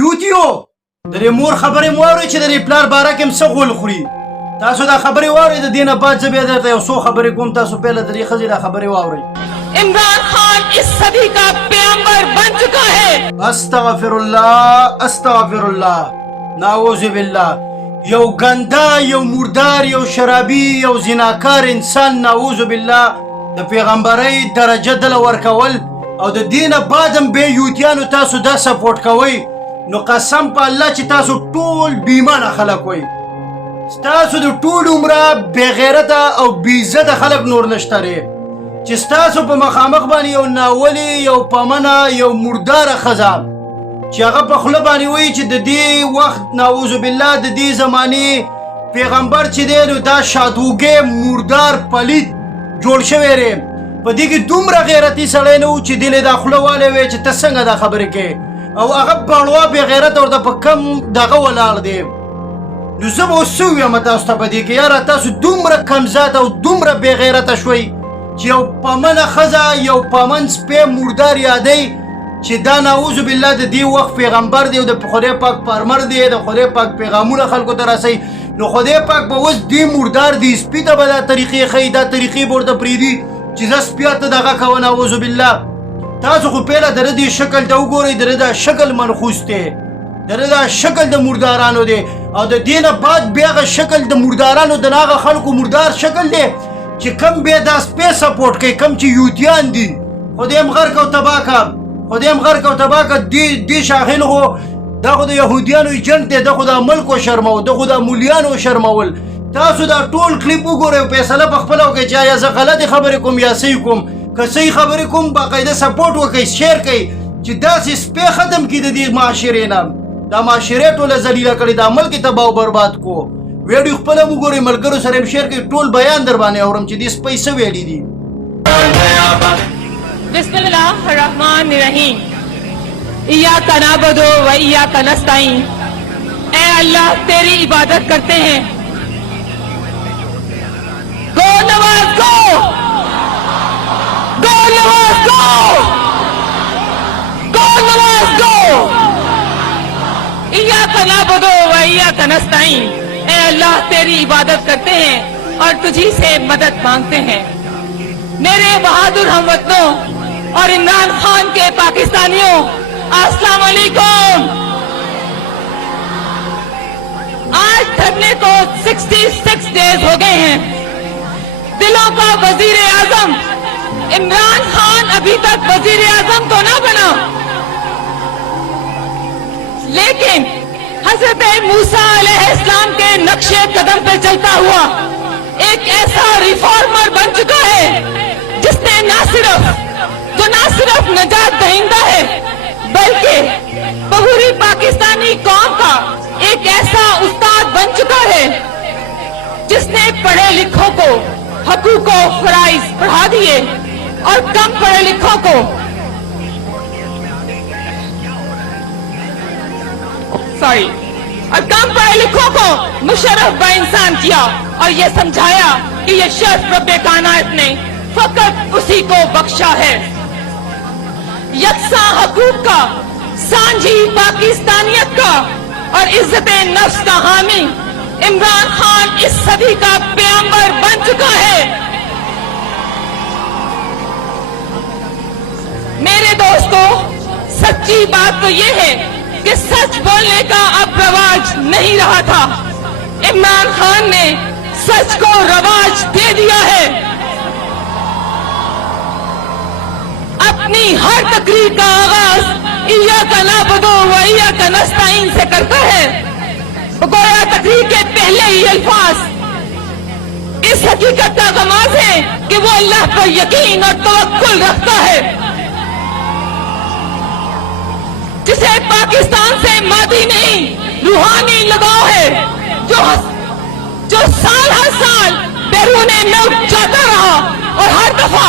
یوتیو د دې مور خبرې مو واورئ چې د دې پلار باره کې هم څه غول خوري. تاسو دا خبرې واورئ، د دې نه بعد زه بیا درته یو څو خبرې کوم. تاسو پهله د دې ښځې دا خبرې واورئ. عمران خان اس صدی کا پیغمبر بن چکا ہے. استغفر اللہ استغفر اللہ، نعوذ باللہ. یو گندا، یو مردار، یو شرابی، یو زناکار انسان، نعوذ باللہ، د پیغمبرۍ درجه دله ورکول او د دې نه بعد هم بې یوتیانو تاسو دا سپورټ کوئ، نو قسم په الله چې تاسو ټول بیمانه خلک وئ. ستاسو د ټول عمره بې غیرته او بې عزته خلک نور نشته دی چې ستاسو په مخامخ باندې یو ناولې، یو پمنه، یو مرداره ښځه چې هغه په خوله باندې وایي چې د دې وخت نعوذ بالله د دې زمانې پیغمبر چې دی نو دا شادوګی مردار پلید جوړ شوی دی. په دې کې دومره غیرتي سړی نه و چې دې له دا خوله والی وی چې ته څنګه دا خبرې کوې، او هغه باڼوا بې غیرته ورته په کم دغه ولاړ دی. نو زه به اوس څه ووایم تاسو ته په دې کې، یاره تاسو دومره کمزاد او دومره بې غیرته شوئ چې یو پمنه ښځه، یو پمن سپی مردار یادی چې دا نعوذ بالله د دې وخت پیغمبر دی او د خدای پاک پرمر دی، د خدای پاک پیغامونه خلکو ته رسوي. نو خدای پاک به اوس دې مردار دی سپي ته به دا طریقې ښیي، دا طریقې به ورته پرېږدي چې زه سپیا ته دغه کوه. نعوذ بالله. تاسو خو پهله د دې شکل ته وګورئ، د دا شکل منحوس دی، د دا شکل د مردارانو دی، او د دې نه بعد بیا هغه شکل د مردارانو د هغه خلکو مردار شکل دی چې کم بیا دا سپی سپورټ کوي، کم چې یوتیان دي. خدای هم غرق او تباه که، خدای هم غرق او تباه که. دې شاهین خو دا خو د یهودیانو ایجنټ دی، دا خو د ملک وشرمو، دا خو د مولیانو وشرمول. تاسو دا ټول کلیپ وګورئ او فیصله په خپله وکړئ چې آیا زه غلطې خبرې کوم یا صحیح کوم. که صحیح خبرې کوم باقاعده سپورټ وکړئ، شیر کړئ چې داسې سپی ختم کړي د دې معاشرې نه. دا معاشرې ټوله ذلیله کړې، دا ملک یې تباه او برباد کو. ویډیو خپله هم وګورئ، ملګرو سره هم شیر کړئ. ټول بیان در باندې اورم چې دې سپی څه ویلي دي. بسم اللہ الرحمن الرحیم. ایاک نعبد و ایاک نستعین. اے اللہ تیری عبادت کرتے ہیں. گو نواز گو، گو نواز گو، گو نواز گو. ایاک نعبد و ایاک نستعین. اے اللہ تیری عبادت کرتے ہیں اور تجھی سے مدد مانگتے ہیں. میرے بہادر ہم وطنوں اور عمران خان کے پاکستانیوں، السلام علیکم. آج دھرنے کو 66 ڈیز ہو گئے ہیں. دلوں کا وزیر اعظم عمران خان ابھی تک وزیر اعظم تو نہ بنا، لیکن حضرت موسیٰ علیہ السلام کے نقش قدم پہ چلتا ہوا ایک ایسا ریفارمر بن چکا ہے جس نے نہ صرف نجات دہندہ ہے بلکہ پوری پاکستانی قوم کا ایک ایسا استاد بن چکا ہے جس نے پڑھے لکھوں کو حقوق و فرائض پڑھا دیے اور کم پڑھے لکھوں کو مشرف با انسان کیا اور یہ سمجھایا کہ یہ شرف رب کائنات نے فقط اسی کو بخشا ہے. یکساں حقوق کا، سانجھی پاکستانیت کا اور عزت نفس کا حامی عمران خان اس صدی کا پیغمبر بن چکا ہے. میرے دوستو، سچی بات تو یہ ہے کہ سچ بولنے کا اب رواج نہیں رہا تھا. عمران خان نے سچ کو رواج دے دیا ہے. اپنی ہر تقریر کا آغاز ایاک نعبد و ایاک نستعین سے کرتا ہے. گویا تقریر کے پہلے ہی الفاظ اس حقیقت کا غماز ہے کہ وہ اللہ پر یقین اور توکل رکھتا ہے، جسے پاکستان سے مادی نہیں روحانی لگاؤ ہے، جو سال ہر سال بیرون ملک جاتا رہا اور ہر دفعہ